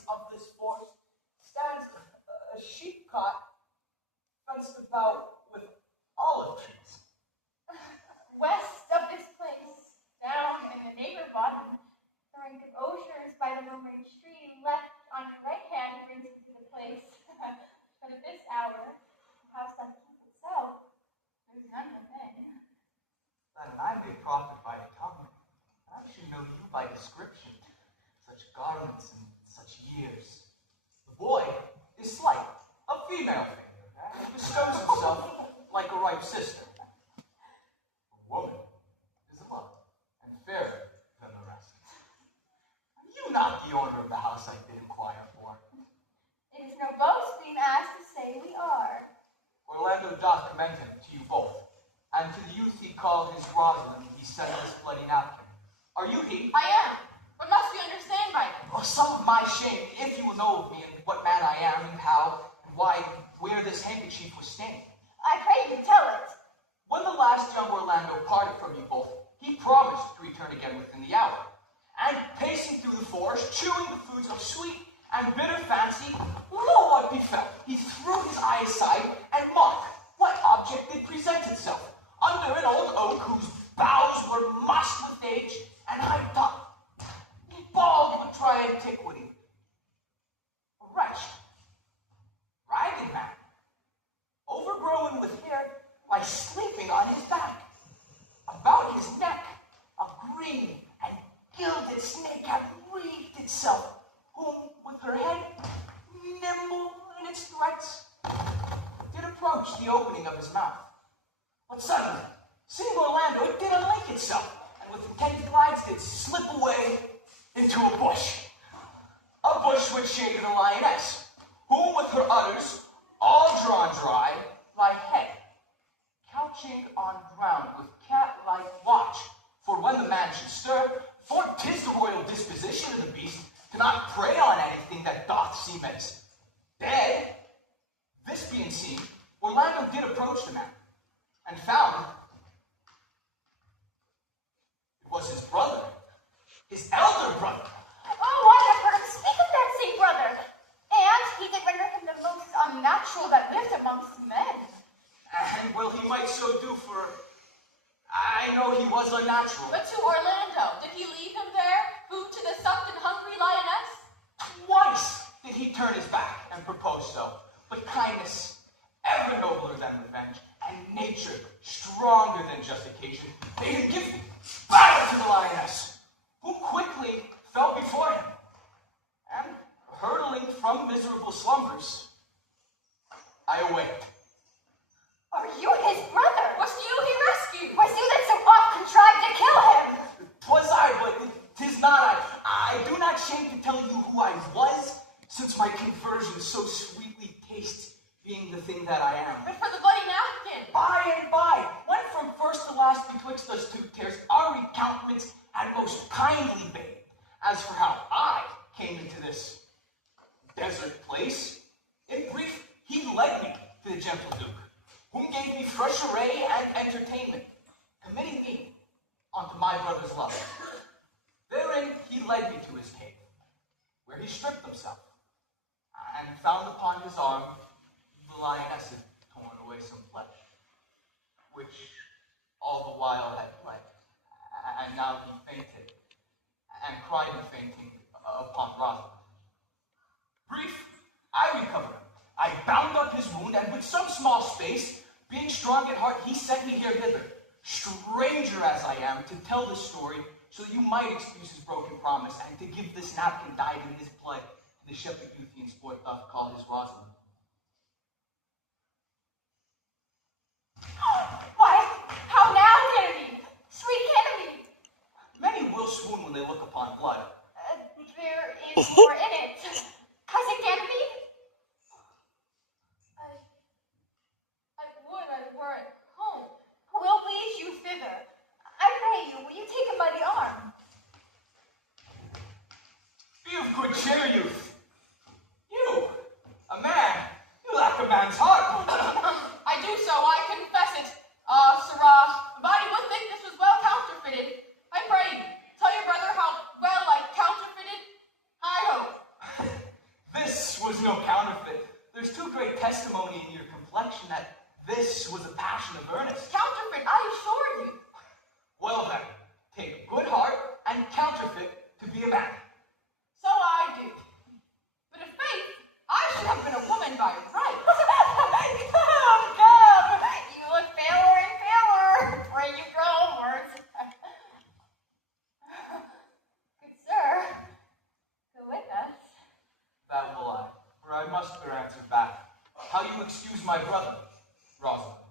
gates of this fort stands a sheep cot fenced about with olive trees. West of this place, down in the neighbor bottom, the rank of osiers by the murmuring stream, left on your right hand brings you to the place. But at this hour, the house doth keep itself. There's none within. That I may profit by tongue, I should know you by description, such garments and such years. The boy is slight, a female figure, and bestows himself like a ripe sister. The woman is loved and fairer than the rest. Are you not the owner of the house I did inquire for? It is no boast being asked to say we are. Orlando doth commend him to you both, and to the youth he called his Rosalind, he sent this bloody napkin. Are you he? I am. What must we understand by this? Oh, some of my shame, if you will know of me and what man I am and how and why, where this handkerchief was stained. I pray you tell it. When the last young Orlando parted from you both, he promised to return again within the hour. And pacing through the forest, chewing the foods of sweet and bitter fancy, lo what befell. He threw his eye aside, and mark, what object did present itself, under an old oak whose boughs were mossed with age, and high top, bald with dry antiquity. A wretched, ragged man, overgrown with hair, lies sleeping on his back. About his neck, a green and gilded snake had wreathed itself, whom, with her head nimble in its threats, did approach the opening of his mouth. But suddenly, seeing Orlando, it did unlink itself, and with intent glides did slip away into a bush. A bush which shaded a lioness, whom with her udders, all drawn dry, lie head, couching on ground with cat-like watch, for when the man should stir, for 'tis the royal disposition of the beast to not prey on anything that doth seem as dead. This being seen, Orlando did approach the man, and found it was his brother, his elder brother. Oh, I have heard him speak of that same brother. And he did render him the most unnatural that lived amongst men. And well, he might so do, for I know he was unnatural. But to Orlando, did he leave him there, food to the sucked and hungry lioness? Twice did he turn his back and propose so, but kindness, ever nobler than revenge, and nature, stronger than just occasion, bade him give battle to the lioness, who quickly fell before him, and hurtling from miserable slumbers, I awaked. Are you his brother? Was you he rescued? Was you that so oft contrived to kill him? 'Twas I, but 'tis not I. I do not shame to tell you who I was, since my conversion so sweetly tastes, being the thing that I am. But for the bloody napkin. By and by, when from first to last betwixt us two tears, our recountenance had most kindly bathed. As for how I came into this desert place, in brief, he led me to the gentle Duke, whom gave me fresh array and entertainment, committing me unto my brother's love. Therein he led me to his cave, where he stripped himself, and found upon his arm the lioness had torn away some flesh, which all the while had bled, and now he fainted, and cried in fainting upon Rosalind. Brief, I recovered him. I bound up his wound, and with some small space, being strong at heart, he sent me here hither, stranger as I am, to tell this story, so that you might excuse his broken promise, and to give this napkin dyed in his blood to the shepherd youth he in sport doth call his Rosalind. Why, how now, Ganymede? Sweet Ganymede! Many will swoon when they look upon blood. There is more in it. Cousin Ganymede? I would I were at home. Will lead you thither. I pray you, will you take him by the arm? Be of good cheer, youth. You, a man, you lack a man's heart. I do so, I confess it. Sirrah, a body would think this was well counterfeited. I pray you, tell your brother how well I counterfeited. I hope. was no counterfeit. There's too great testimony in your complexion that this was a passion of earnest. Counterfeit, I assure you. Well then, take good heart and counterfeit to be a man. So I do. But if faith, I should have been a woman by right. Come. You look paler and paler. Pray you grow onwards. Good sir, go with us. That will I, for I must bear answer back. How you excuse my brother, Rosalind?